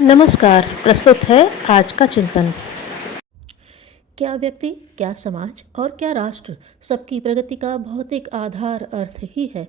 नमस्कार। प्रस्तुत है आज का चिंतन। क्या व्यक्ति, क्या समाज और क्या राष्ट्र सबकी प्रगति का भौतिक आधार अर्थ ही है।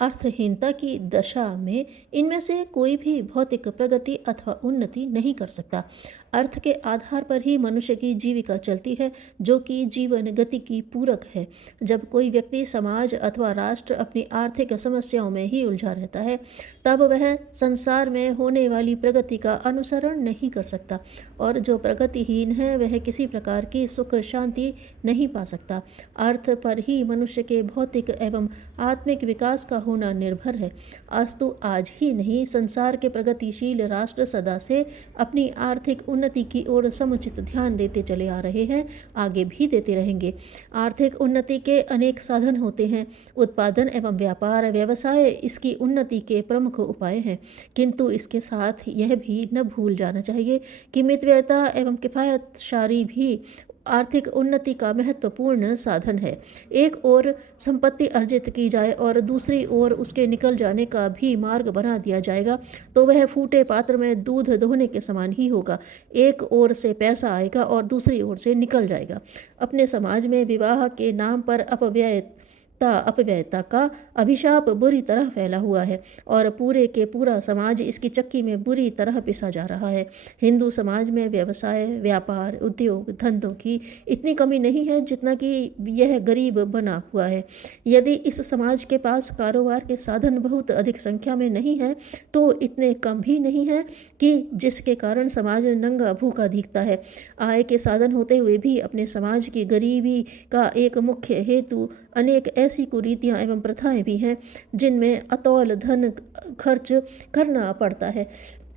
अर्थहीनता की दशा में इनमें से कोई भी भौतिक प्रगति अथवा उन्नति नहीं कर सकता। अर्थ के आधार पर ही मनुष्य की जीविका चलती है, जो कि जीवन गति की पूरक है। जब कोई व्यक्ति, समाज अथवा राष्ट्र अपनी आर्थिक समस्याओं में ही उलझा रहता है, तब वह संसार में होने वाली प्रगति का अनुसरण नहीं कर सकता, और जो प्रगतिहीन है वह किसी प्रकार की सुख शांति नहीं पा सकता। अर्थ पर ही मनुष्य के भौतिक एवं आत्मिक विकास का होना निर्भर है। अस्तु आज ही नहीं, संसार के प्रगतिशील राष्ट्र सदा से अपनी आर्थिक उन्नति की ओर समुचित ध्यान देते चले आ रहे हैं, आगे भी देते रहेंगे। आर्थिक उन्नति के अनेक साधन होते हैं। उत्पादन एवं व्यापार, व्यवसाय इसकी उन्नति के प्रमुख उपाय हैं, किंतु इसके साथ यह भी न भूल जाना चाहिए कि मितव्ययता एवं किफायतशारी भी आर्थिक उन्नति का महत्वपूर्ण साधन है। एक ओर संपत्ति अर्जित की जाए और दूसरी ओर उसके निकल जाने का भी मार्ग बना दिया जाएगा, तो वह फूटे पात्र में दूध दोहने के समान ही होगा। एक ओर से पैसा आएगा और दूसरी ओर से निकल जाएगा। अपने समाज में विवाह के नाम पर अपव्ययता का अभिशाप बुरी तरह फैला हुआ है, और पूरे के पूरा समाज इसकी चक्की में बुरी तरह पिसा जा रहा है। हिंदू समाज में व्यवसाय, व्यापार, उद्योग, धंधों की इतनी कमी नहीं है जितना कि यह गरीब बना हुआ है। यदि इस समाज के पास कारोबार के साधन बहुत अधिक संख्या में नहीं है, तो इतने कम भी नहीं है कि जिसके कारण समाज नंगा भूखा दिखता है। आय के साधन होते हुए भी अपने समाज की गरीबी का एक मुख्य हेतु अनेक ऐसी कुरीतियाँ एवं प्रथाएं भी हैं जिनमें अतौल धन खर्च करना पड़ता है।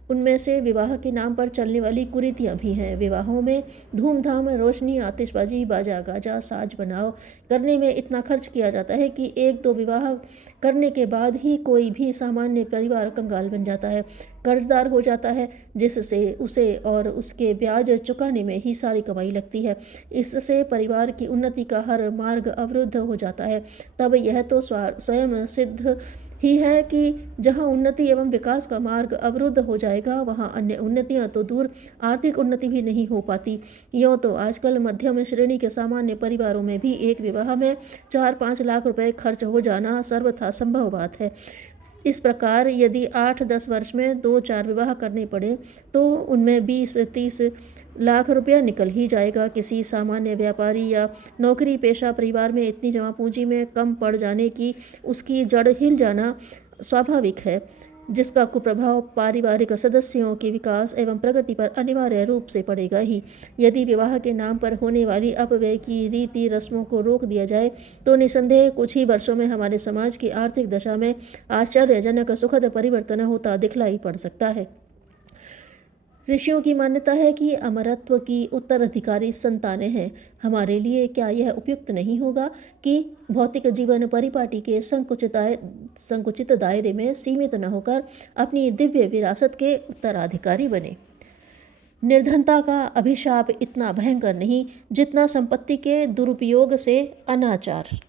उनमें से विवाह के नाम पर चलने वाली कुरीतियाँ भी हैं। विवाहों में धूमधाम, रोशनी, आतिशबाजी, बाजा गाजा, साज बनाओ करने में इतना खर्च किया जाता है कि एक दो विवाह करने के बाद ही कोई भी सामान्य परिवार कंगाल बन जाता है, कर्जदार हो जाता है, जिससे उसे और उसके ब्याज चुकाने में ही सारी कमाई लगती है। इससे परिवार की उन्नति का हर मार्ग अवरुद्ध हो जाता है। तब यह तो स्वयं सिद्ध ही है कि जहाँ उन्नति एवं विकास का मार्ग अवरुद्ध हो जाएगा, वहाँ अन्य उन्नतियाँ तो दूर, आर्थिक उन्नति भी नहीं हो पाती। यों तो आजकल मध्यम श्रेणी के सामान्य परिवारों में भी एक विवाह में 4-5 लाख रुपए खर्च हो जाना सर्वथा संभव बात है। इस प्रकार यदि 8-10 वर्ष में 2-4 विवाह करने पड़े, तो उनमें 20-30 लाख रुपया निकल ही जाएगा। किसी सामान्य व्यापारी या नौकरी पेशा परिवार में इतनी जमा पूंजी में कम पड़ जाने की उसकी जड़ हिल जाना स्वाभाविक है, जिसका कुप्रभाव पारिवारिक सदस्यों के विकास एवं प्रगति पर अनिवार्य रूप से पड़ेगा ही। यदि विवाह के नाम पर होने वाली अपव्यय की रीति रस्मों को रोक दिया जाए, तो निसंदेह कुछ ही वर्षों में हमारे समाज की आर्थिक दशा में आश्चर्यजनक सुखद परिवर्तन होता दिखलाई पड़ सकता है। ऋषियों की मान्यता है कि अमरत्व की उत्तराधिकारी संतानें हैं। हमारे लिए क्या यह उपयुक्त नहीं होगा कि भौतिक जीवन परिपाटी के संकुचित दायरे में सीमित न होकर अपनी दिव्य विरासत के उत्तराधिकारी बने। निर्धनता का अभिशाप इतना भयंकर नहीं जितना संपत्ति के दुरुपयोग से अनाचार।